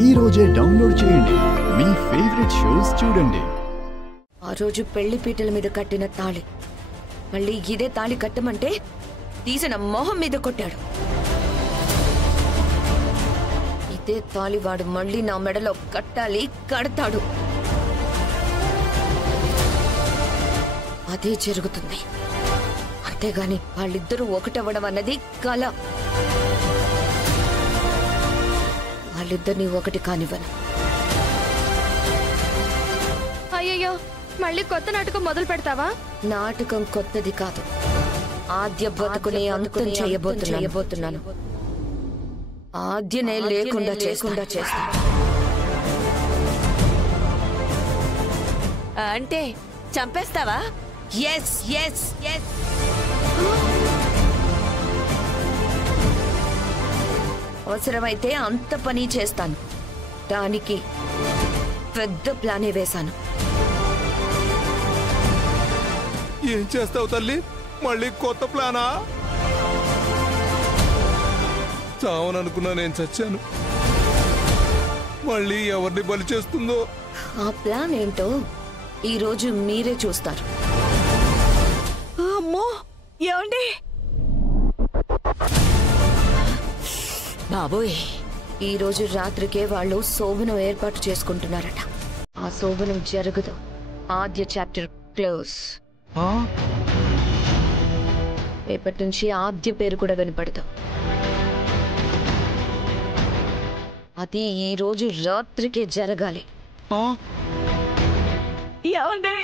ఈ రోజే డౌన్లోడ్ చేయండి. మీ ఫేవరెట్ షోస్ చూడండి. ఆ రోజు పెళ్లి పీటల మీద కట్టిన తాళి మళ్ళీ ఇదే తాళి కట్టమంటే తీసిన మొహం మీద కొట్టాడు. ఇదే తాళి వాడు మళ్ళీ నా మెడలో కట్టాలి, కడతాడు. అదే జరుగుతుంది. అంతేగాని వాళ్ళిద్దరూ ఒకటవ్వడం అన్నది కల. వాళ్ళిద్దరిని ఒకటి కానివ్వను. అయ్యయ్యో, మళ్ళీ కొత్త నాటకం మొదలు పెడతావా? నాటకం కొత్తది కాదు. ఆద్య బతుకునే అంతం చేయబోతున్నాను. ఆద్యనే లేకుండా చేస్తా. అంటే చంపేస్తావా? Yes yes yes. అవసరమైతే అంత పని చేస్తాను. దానికి పెద్ద ప్లానే వేశాను. ఏం చేస్తావు తల్లి? మళ్ళీ కొత్త ప్లానా? చావననుకున్నా నేను చచ్చాను. మళ్ళీ ఎవరిని బలి చేస్తుందో. ఆ ప్లాన్ ఏంటో ఈ రోజు మీరే చూస్తారు. అమ్మో, ఏమండి బాబోయ్! ఈ రోజు రాత్రికే వాళ్ళు శోభనం ఏర్పాటు చేసుకుంటున్నారట. ఆ శోభనం జరగదు. ఆద్య చాప్టర్ క్లోజ్. రేపటి నుంచి ఆద్య పేరు కూడా వినపడదు. అది ఈ రోజు రాత్రికే జరగాలి. ఏమండి?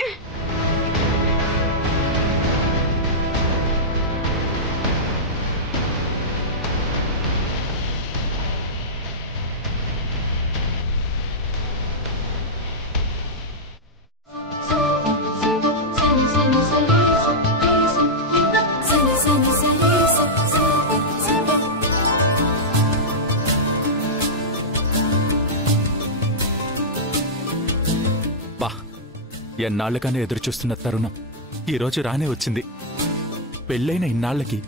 ఎన్నాళ్ళగానే ఎదురుచూస్తున్న తరుణం ఈరోజు రానే వచ్చింది. పెళ్ళైన ఇన్నాళ్ళకి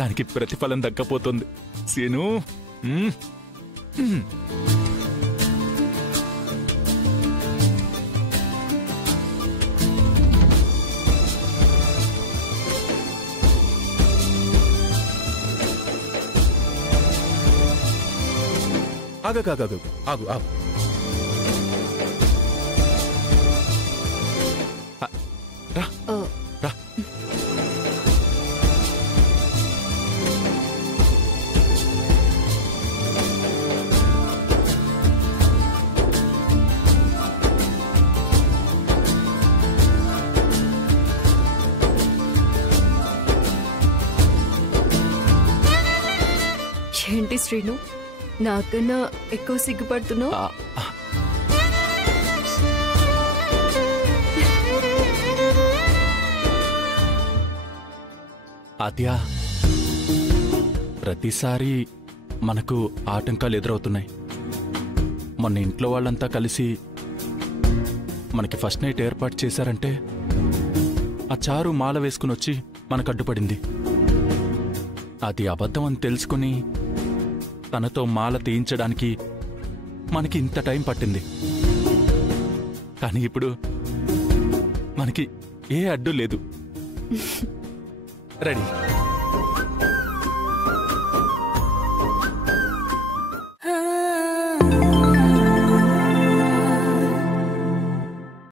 దానికి ప్రతిఫలం దక్కపోతుంది. సీను, ఆగు. రా. ఏంటి శ్రీను, నాకన్నా ఎక్కువ సిగ్గుపడుతున్నావు? ఆద్య, ప్రతిసారి మనకు ఆటంకాలు ఎదురవుతున్నాయి. మొన్న ఇంట్లో వాళ్ళంతా కలిసి మనకి ఫస్ట్ నైట్ ఏర్పాటు చేశారంటే ఆ చారు మాల వేసుకుని వచ్చి మనకు అడ్డుపడింది. అది అబద్ధం అని తెలుసుకుని తనతో మాల తీయించడానికి మనకి ఇంత టైం పట్టింది. కానీ ఇప్పుడు మనకి ఏ అడ్డు లేదు. రెడీ.